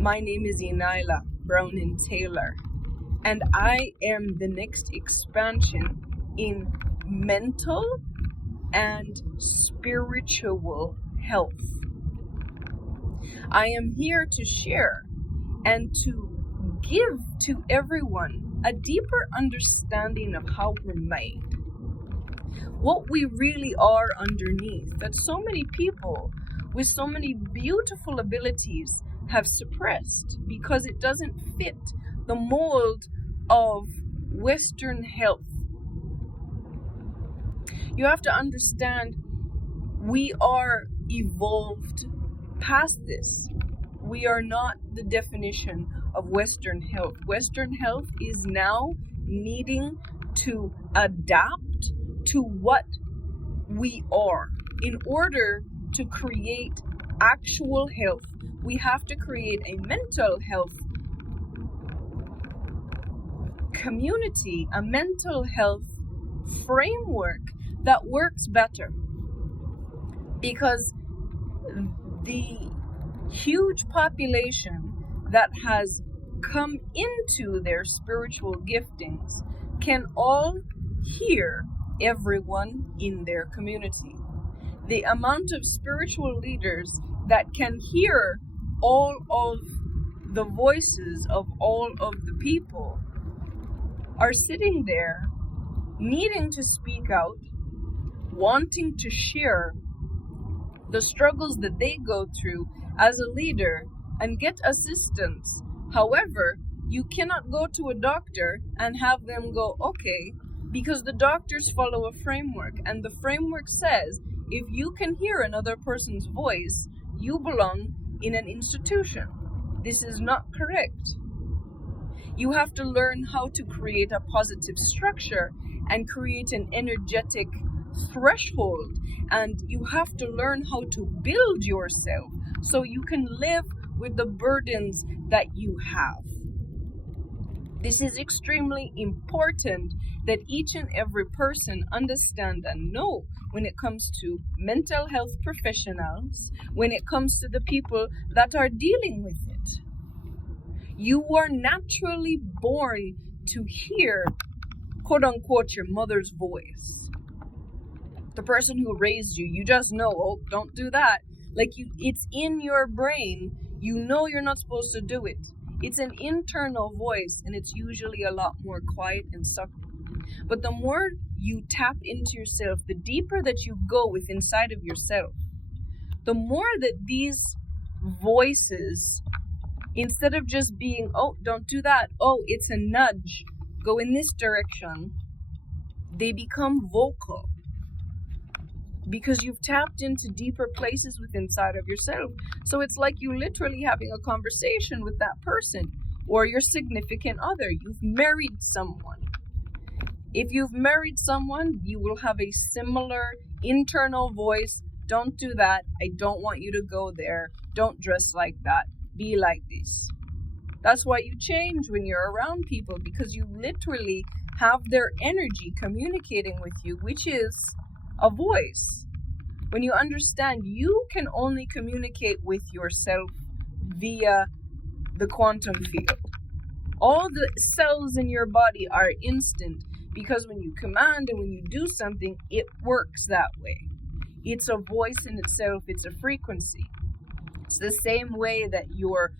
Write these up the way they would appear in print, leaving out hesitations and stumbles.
My name is ENYELAH Brown and Taylor, and I am the next expansion in mental and spiritual health. I am here to share and to give to everyone a deeper understanding of how we're made, what we really are underneath, that so many people with so many beautiful abilities have suppressed because it doesn't fit the mold of Western health. You have to understand we are evolved past this. We are not the definition of Western health. Western health is now needing to adapt to what we are. In order to create actual health, we have to create a mental health community, a mental health framework that works better. Because the huge population that has come into their spiritual giftings can all hear everyone in their community. The amount of spiritual leaders that can hear all of the voices of all of the people are sitting there needing to speak out, wanting to share the struggles that they go through as a leader and get assistance. However, you cannot go to a doctor and have them go, okay, because the doctors follow a framework, and the framework says if you can hear another person's voice, you belong in an institution. This is not correct. You have to learn how to create a positive structure and create an energetic threshold, and you have to learn how to build yourself so you can live with the burdens that you have. This is extremely important that each and every person understand and know when it comes to mental health professionals, when it comes to the people that are dealing with it. You are naturally born to hear, quote unquote, your mother's voice. The person who raised you, you just know, oh, don't do that. Like it's in your brain. You know you're not supposed to do it. It's an internal voice, and it's usually a lot more quiet and subtle. But the more you tap into yourself, the deeper that you go within inside of yourself, the more that these voices, instead of just being, oh, don't do that, oh, it's a nudge, go in this direction, they become vocal. Because you've tapped into deeper places within inside of yourself. So it's like you literally having a conversation with that person or your significant other. You've married someone. If you've married someone, you will have a similar internal voice. Don't do that. I don't want you to go there. Don't dress like that. Be like this. That's why you change when you're around people, because you literally have their energy communicating with you, which is a voice. When you understand you can only communicate with yourself via the quantum field. All the cells in your body are instant, because when you command and when you do something, it works that way. It's a voice in itself. It's a frequency. It's the same way that your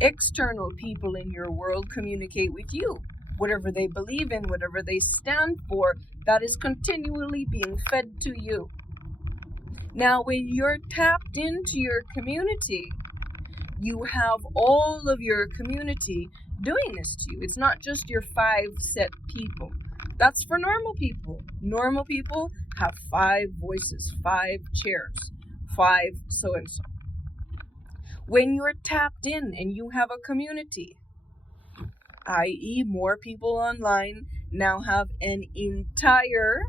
external people in your world communicate with you. Whatever they believe in, whatever they stand for, that is continually being fed to you. Now, when you're tapped into your community, you have all of your community doing this to you. It's not just your 5 set people. That's for normal people. Normal people have 5 voices, 5 chairs, 5 so-and-so. When you're tapped in and you have a community, i.e. more people online now have an entire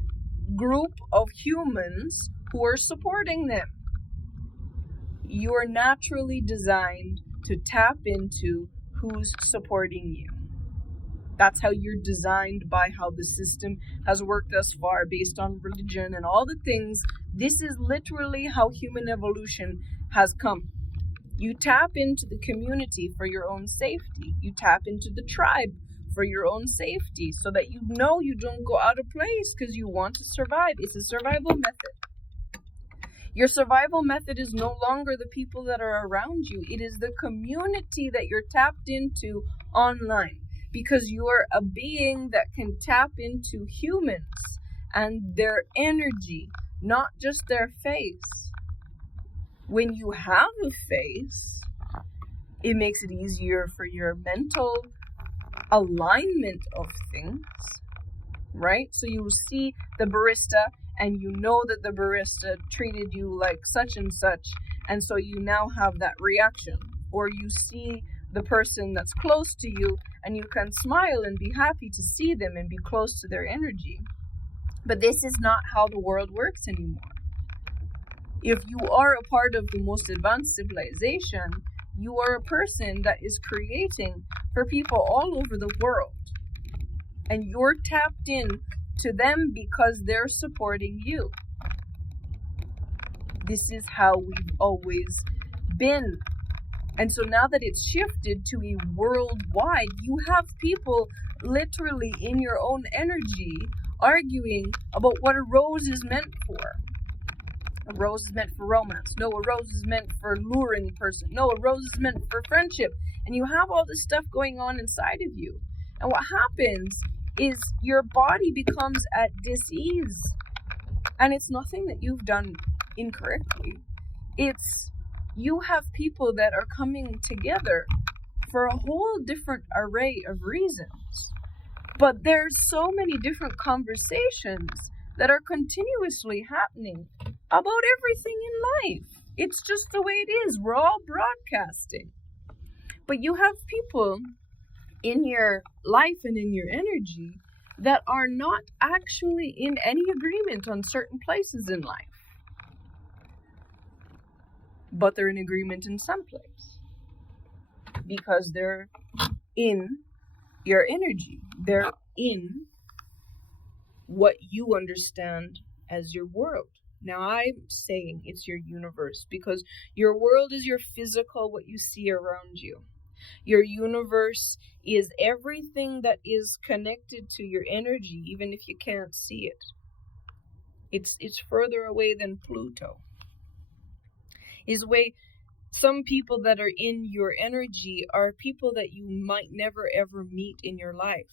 group of humans who are supporting them. You're naturally designed to tap into who's supporting you. That's how you're designed, by how the system has worked thus far based on religion and all the things. This is literally how human evolution has come. You tap into the community for your own safety. You tap into the tribe for your own safety so that you know you don't go out of place because you want to survive. It's a survival method. Your survival method is no longer the people that are around you. It is the community that you're tapped into online, because you are a being that can tap into humans and their energy, not just their face. When you have a face, it makes it easier for your mental alignment of things, right? So you see the barista and you know that the barista treated you like such and such, and so you now have that reaction. Or you see the person that's close to you and you can smile and be happy to see them and be close to their energy. But this is not how the world works anymore. If you are a part of the most advanced civilization, you are a person that is creating for people all over the world. And you're tapped in to them because they're supporting you. This is how we've always been. And so now that it's shifted to a worldwide, you have people literally in your own energy arguing about what a rose is meant for. A rose is meant for romance. No, a rose is meant for luring a person. No, a rose is meant for friendship. And you have all this stuff going on inside of you. And what happens is your body becomes at dis-ease. And it's nothing that you've done incorrectly. It's you have people that are coming together for a whole different array of reasons. But there's so many different conversations that are continuously happening about everything in life. It's just the way it is. We're all broadcasting. But you have people in your life and in your energy that are not actually in any agreement on certain places in life. But they're in agreement in some place. Because they're in your energy. They're in what you understand as your world. Now I'm saying it's your universe, because your world is your physical, what you see around you. Your universe is everything that is connected to your energy, even if you can't see it. It's further away than Pluto. Is way some people that are in your energy are people that you might never ever meet in your life.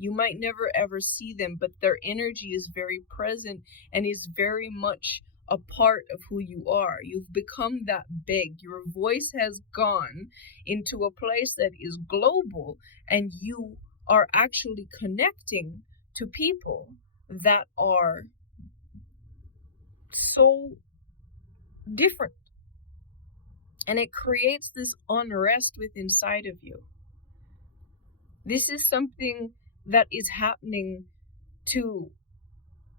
You might never ever see them, but their energy is very present and is very much a part of who you are. You've become that big. Your voice has gone into a place that is global, and you are actually connecting to people that are so different. And it creates this unrest within inside of you. This is something that is happening to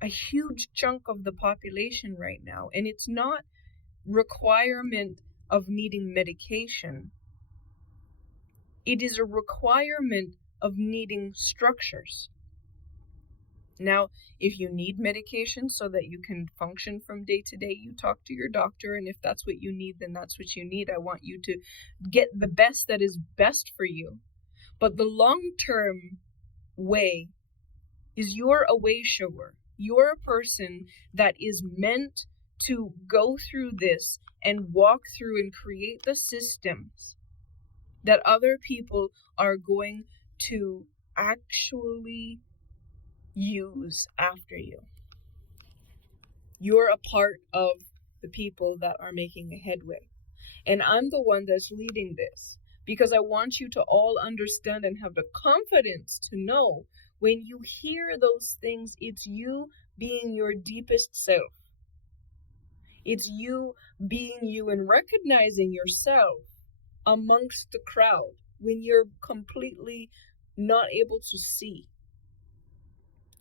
a huge chunk of the population right now. And it's not requirement of needing medication. It is a requirement of needing structures. Now, if you need medication so that you can function from day to day, you talk to your doctor, and if that's what you need, then that's what you need. I want you to get the best that is best for you. But the long-term way is you're a way shower. You're a person that is meant to go through this and walk through and create the systems that other people are going to actually use after you. You're a part of the people that are making a headway. And I'm the one that's leading this, because I want you to all understand and have the confidence to know when you hear those things, it's you being your deepest self. It's you being you and recognizing yourself amongst the crowd when you're completely not able to see.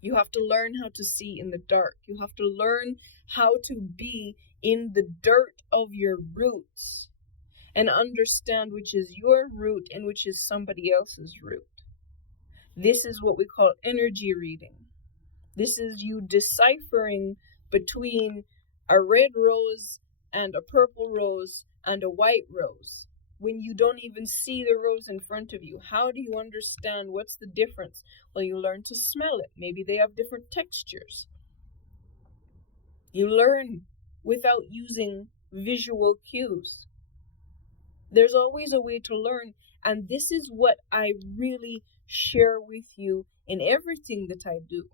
You have to learn how to see in the dark. You have to learn how to be in the dirt of your roots and understand which is your root and which is somebody else's root. This is what we call energy reading. This is you deciphering between a red rose and a purple rose and a white rose. when you don't even see the rose in front of you? How do you understand what's the difference? Well, you learn to smell it. Maybe they have different textures. You learn without using visual cues. There's always a way to learn, and this is what I really share with you in everything that I do,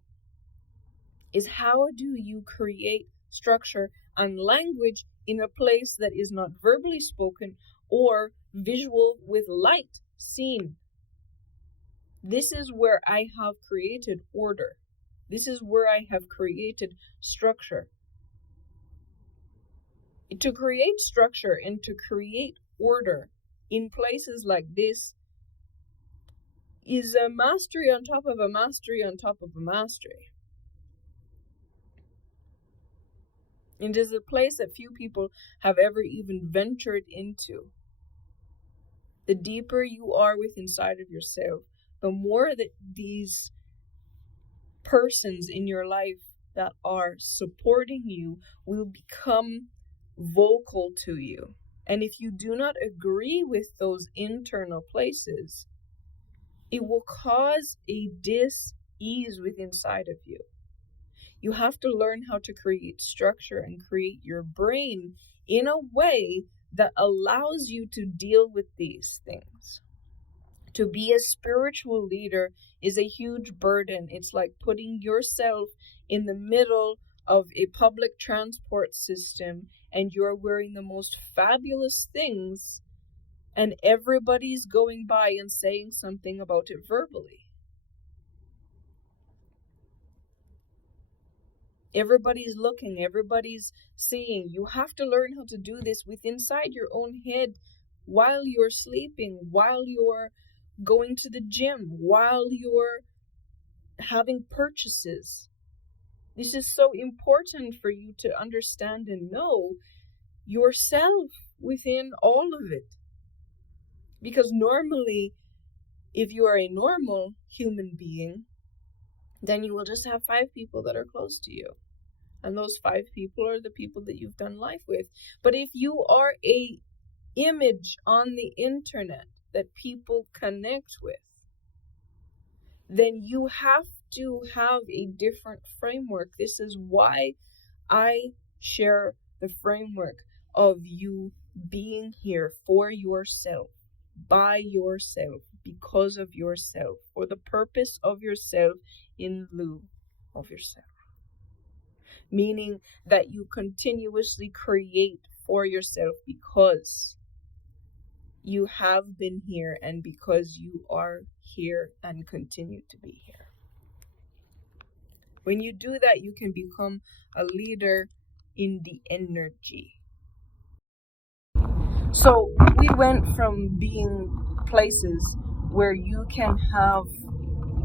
is how do you create structure and language in a place that is not verbally spoken or visual with light seen. This is where I have created order. This is where I have created structure. To create structure and to create order in places like this is a mastery on top of a mastery on top of a mastery. And it is a place that few people have ever even ventured into. The deeper you are within inside of yourself, the more that these persons in your life that are supporting you will become vocal to you. And if you do not agree with those internal places, it will cause a dis-ease within inside of you. You have to learn how to create structure and create your brain in a way that allows you to deal with these things. To be a spiritual leader is a huge burden. It's like putting yourself in the middle of a public transport system and you're wearing the most fabulous things and everybody's going by and saying something about it verbally. Everybody's looking, everybody's seeing. You have to learn how to do this within inside your own head while you're sleeping, while you're going to the gym, while you're having purchases. This is so important for you to understand and know yourself within all of it. Because normally, if you are a normal human being, then you will just have 5 people that are close to you. And those 5 people are the people that you've done life with. But if you are a image on the internet that people connect with, then you have to have a different framework. This is why I share the framework of you being here for yourself, by yourself, because of yourself, for the purpose of yourself, in lieu of yourself. Meaning that you continuously create for yourself because you have been here and because you are here and continue to be here. When you do that, you can become a leader in the energy. So we went from being places where you can have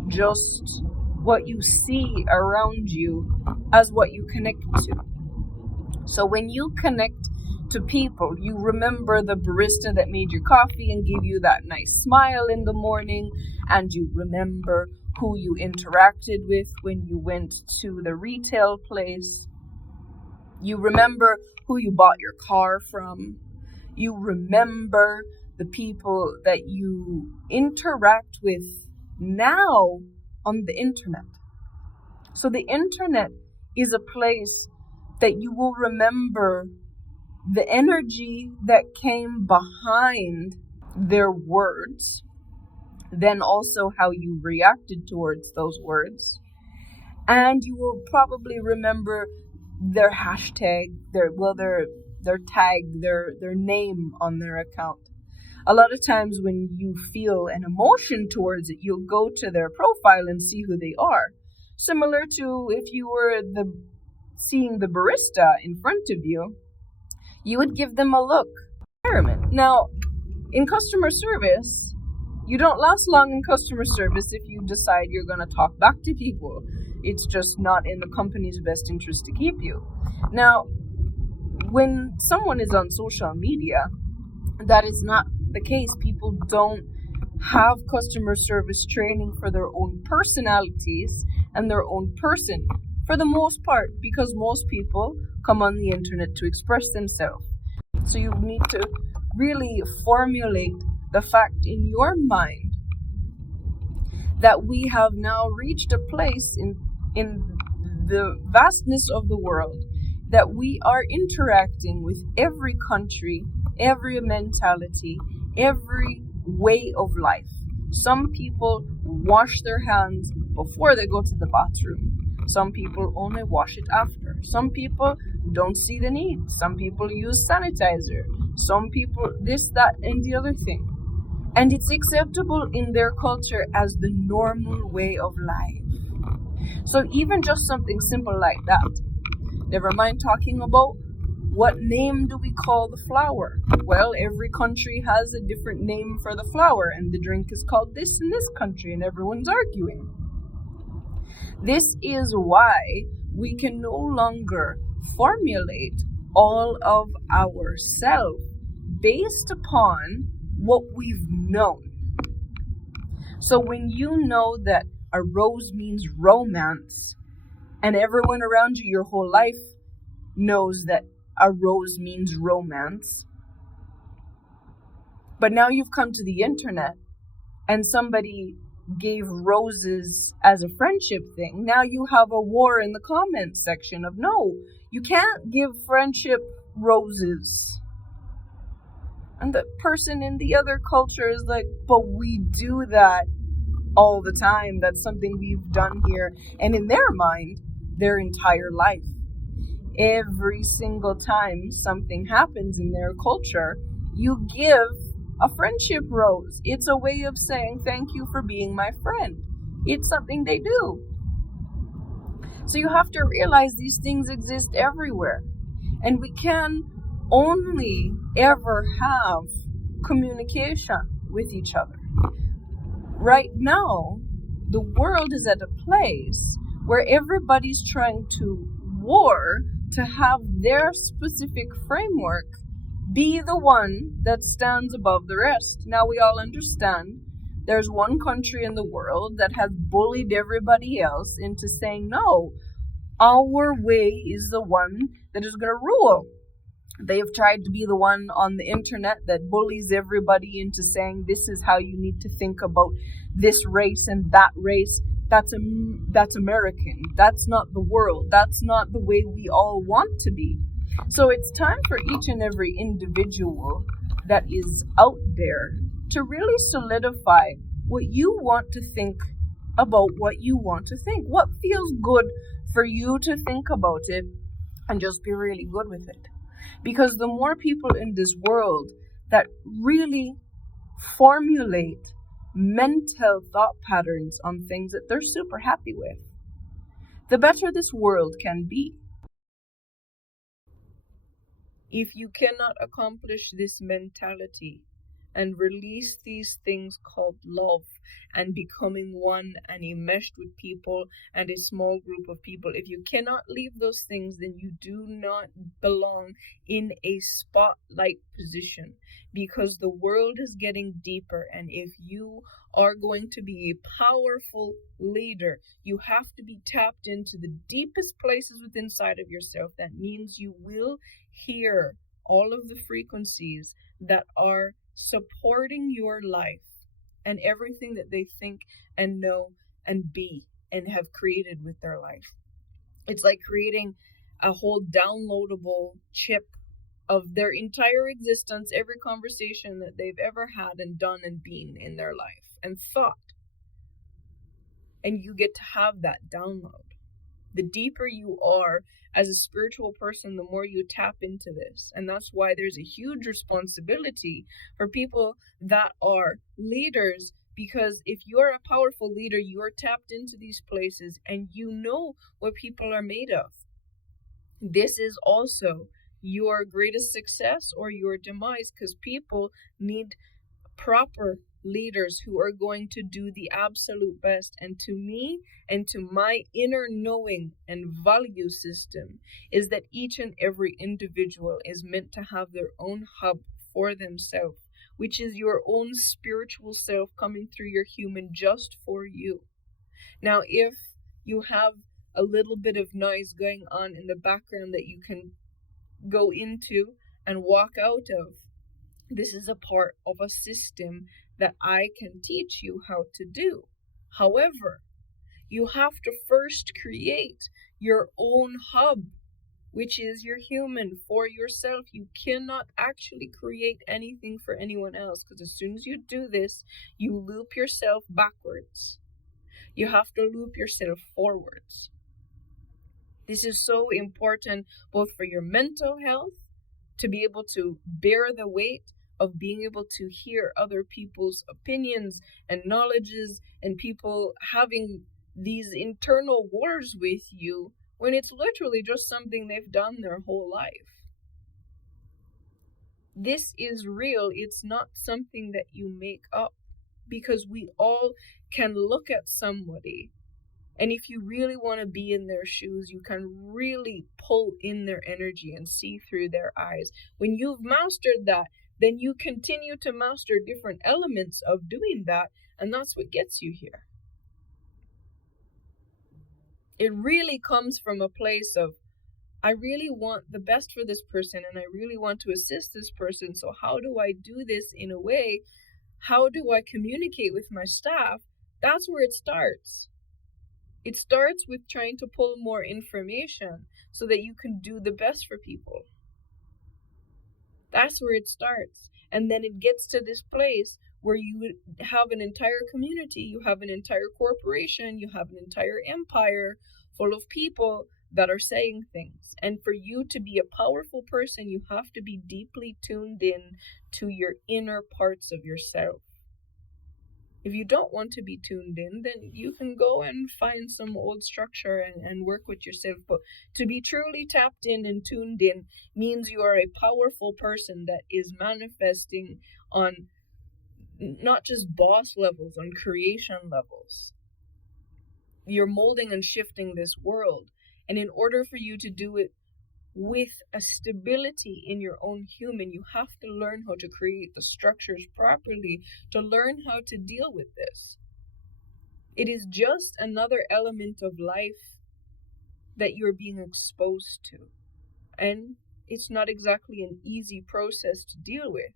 just what you see around you as what you connect to. So when you connect to people, you remember the barista that made your coffee and gave you that nice smile in the morning, and you remember who you interacted with when you went to the retail place. You remember who you bought your car from. You remember the people that you interact with now on the internet. So the internet is a place that you will remember the energy that came behind their words, then also how you reacted towards those words, and you will probably remember their hashtag, their tag, their name on their account. A lot of times when you feel an emotion towards it, you'll go to their profile and see who they are. Similar to if you were seeing the barista in front of you, you would give them a look. Now, in customer service, you don't last long in customer service if you decide you're going to talk back to people. It's just not in the company's best interest to keep you. Now, when someone is on social media, that is not the case. People don't have customer service training for their own personalities and their own person, for the most part, because most people come on the internet to express themselves. So you need to really formulate the fact in your mind that we have now reached a place in the vastness of the world that we are interacting with every country, every mentality, every way of life. Some people wash their hands before they go to the bathroom. Some people only wash it after. Some people don't see the need. Some people use sanitizer. Some people this, that, and the other thing. And it's acceptable in their culture as the normal way of life. So even just something simple like that. Never mind talking about what name do we call the flower? Well, every country has a different name for the flower, and the drink is called this in this country, and everyone's arguing. This is why we can no longer formulate all of ourselves based upon what we've known. So when you know that a rose means romance, and everyone around you your whole life knows that a rose means romance, but now you've come to the internet and somebody gave roses as a friendship thing, now you have a war in the comments section of, no, you can't give friendship roses. And the person in the other culture is like, but we do that all the time. That's something we've done here. And in their mind, their entire life, every single time something happens in their culture, you give a friendship rose. It's a way of saying thank you for being my friend. It's something they do. So you have to realize these things exist everywhere. And we can only ever have communication with each other. Right now, the world is at a place where everybody's trying to war to have their specific framework be the one that stands above the rest. Now we all understand there's one country in the world that has bullied everybody else into saying, no, our way is the one that is going to rule. They have tried to be the one on the internet that bullies everybody into saying this is how you need to think about this race and that race. That's American. That's not the world. That's not the way we all want to be. So it's time for each and every individual that is out there to really solidify what you want to think about what you want to think. What feels good for you to think about it, and just be really good with it. Because the more people in this world that really formulate mental thought patterns on things that they're super happy with, the better this world can be. If you cannot accomplish this mentality and release these things called love and becoming one and enmeshed with people and a small group of people, if you cannot leave those things, then you do not belong in a spotlight position, because the world is getting deeper. And if you are going to be a powerful leader, you have to be tapped into the deepest places within inside of yourself. That means you will hear all of the frequencies that are supporting your life and everything that they think and know and be and have created with their life. It's like creating a whole downloadable chip of their entire existence, every conversation that they've ever had and done and been in their life and thought. And you get to have that download. The deeper you are as a spiritual person, the more you tap into this. And that's why there's a huge responsibility for people that are leaders, because if you're a powerful leader, you're tapped into these places and you know what people are made of. This is also your greatest success or your demise, because people need proper leaders who are going to do the absolute best. And to me, and to my inner knowing and value system, is that each and every individual is meant to have their own hub for themselves, which is your own spiritual self coming through your human just for you. Now, if you have a little bit of noise going on in the background that you can go into and walk out of, This is a part of a system that I can teach you how to do. However, you have to first create your own hub, which is your human for yourself. You cannot actually create anything for anyone else, because as soon as you do this, you loop yourself backwards. You have to loop yourself forwards. This is so important both for your mental health, to be able to bear the weight of being able to hear other people's opinions and knowledges, and people having these internal wars with you when it's literally just something they've done their whole life. This is real. It's not something that you make up, because we all can look at somebody, and if you really want to be in their shoes, you can really pull in their energy and see through their eyes. When you've mastered that, then you continue to master different elements of doing that, and that's what gets you here. It really comes from a place of, I really want the best for this person, and I really want to assist this person. So how do I do this in a way? How do I communicate with my staff? That's where it starts. It starts with trying to pull more information so that you can do the best for people. That's where it starts. And then it gets to this place where you have an entire community, you have an entire corporation, you have an entire empire full of people that are saying things. And for you to be a powerful person, you have to be deeply tuned in to your inner parts of yourself. If you don't want to be tuned in, then you can go and find some old structure and work with yourself. But to be truly tapped in and tuned in means you are a powerful person that is manifesting on not just boss levels, on creation levels. You're molding and shifting this world. And in order for you to do it with a stability in your own human, you have to learn how to create the structures properly to learn how to deal with this. It is just another element of life that you're being exposed to. And it's not exactly an easy process to deal with.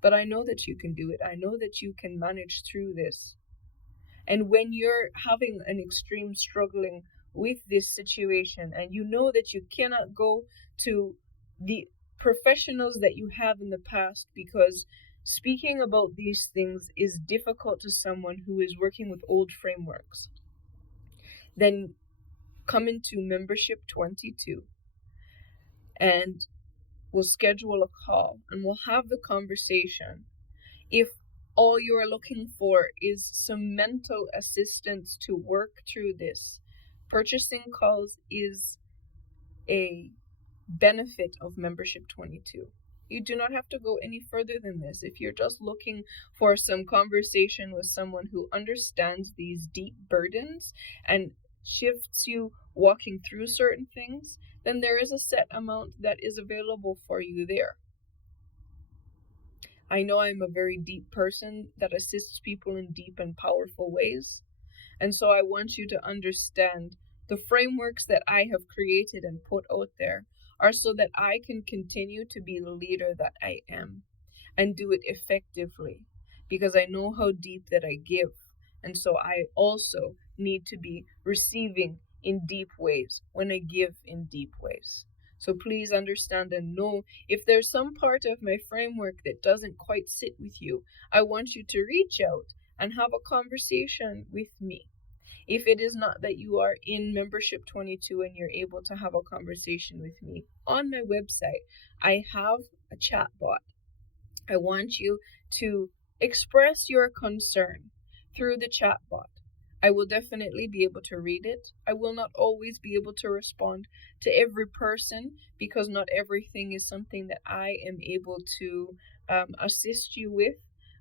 But I know that you can do it. I know that you can manage through this. And when you're having an extreme struggling with this situation, and you know that you cannot go to the professionals that you have in the past, because speaking about these things is difficult to someone who is working with old frameworks, then come into membership 22 and we'll schedule a call and we'll have the conversation. If all you are looking for is some mental assistance to work through this, purchasing calls is a benefit of membership 22. You do not have to go any further than this. If you're just looking for some conversation with someone who understands these deep burdens and shifts you walking through certain things, then there is a set amount that is available for you there. I know I'm a very deep person that assists people in deep and powerful ways. And so I want you to understand the frameworks that I have created and put out there are so that I can continue to be the leader that I am and do it effectively, because I know how deep that I give. And so I also need to be receiving in deep ways when I give in deep ways. So please understand and know, if there's some part of my framework that doesn't quite sit with you, I want you to reach out and have a conversation with me. If it is not that you are in membership 22 and you're able to have a conversation with me, on my website, I have a chat bot. I want you to express your concern through the chat bot. I will definitely be able to read it. I will not always be able to respond to every person, because not everything is something that I am able to assist you with.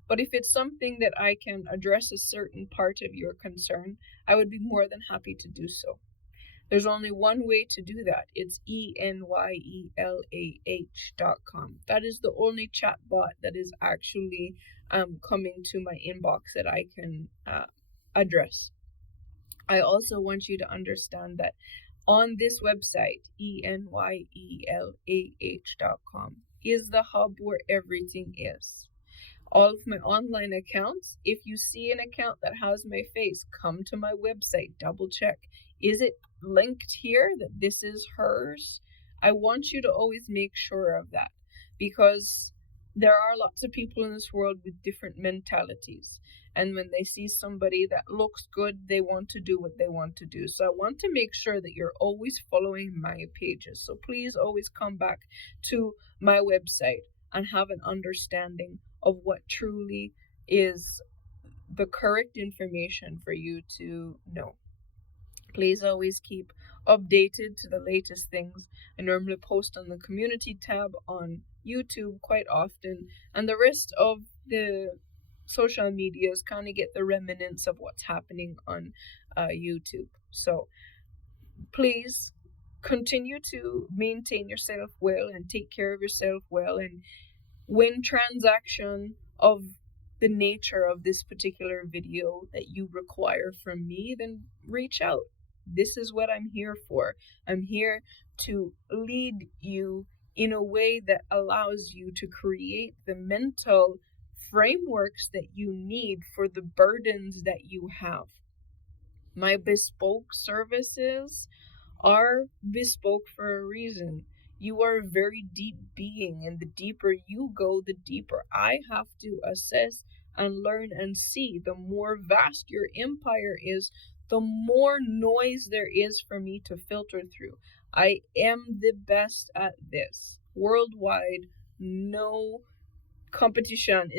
But if it's something that I can address a certain part of your concern, I would be more than happy to do so. There's only one way to do that. It's ENYELAH.com. That is the only chat bot that is actually coming to my inbox that I can address. I also want you to understand that on this website, ENYELAH.com, is the hub where everything is. All of my online accounts, if you see an account that has my face, come to my website, double check. Is it linked here that this is hers? I want you to always make sure of that, because there are lots of people in this world with different mentalities. And when they see somebody that looks good, they want to do what they want to do. So I want to make sure that you're always following my pages. So please always come back to my website and have an understanding of what truly is the correct information for you to know. Please always keep updated to the latest things. I normally post on the community tab on YouTube quite often, and the rest of the social medias kind of get the remnants of what's happening on YouTube. So please continue to maintain yourself well and take care of yourself well, and when transaction of the nature of this particular video that you require from me, then reach out. This is what I'm here for. I'm here to lead you in a way that allows you to create the mental frameworks that you need for the burdens that you have. My bespoke services are bespoke for a reason. You are a very deep being, and the deeper you go, the deeper I have to assess and learn and see. The more vast your empire is, the more noise there is for me to filter through. I am the best at this. Worldwide, no competition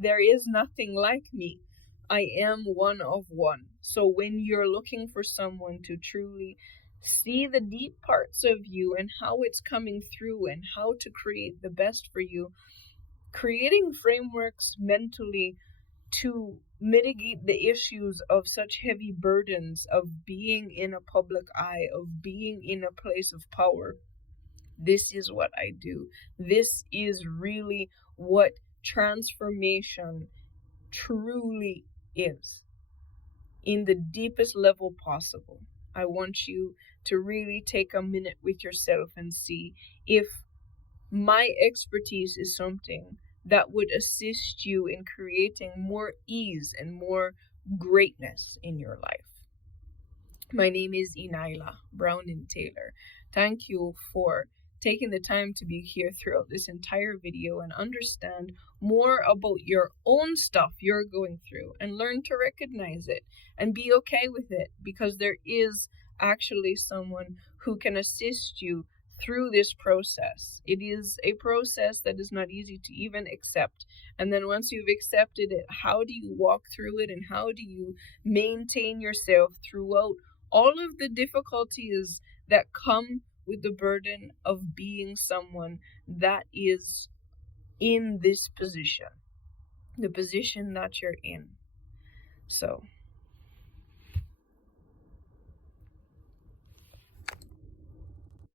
there is nothing like me. I am one of one. So when you're looking for someone to truly see the deep parts of you and how it's coming through and how to create the best for you, creating frameworks mentally to mitigate the issues of such heavy burdens of being in a public eye, of being in a place of power. This is what I do. This is really what transformation truly is, in the deepest level possible. I want you to really take a minute with yourself and see if my expertise is something that would assist you in creating more ease and more greatness in your life. My name is ENYELAH Brown and Taylor. Thank you for taking the time to be here throughout this entire video and understand more about your own stuff you're going through and learn to recognize it and be okay with it, because there is actually someone who can assist you through this process. It is a process that is not easy to even accept. And then once you've accepted it, how do you walk through it and how do you maintain yourself throughout all of the difficulties that come with the burden of being someone that is in this position, the position that you're in. So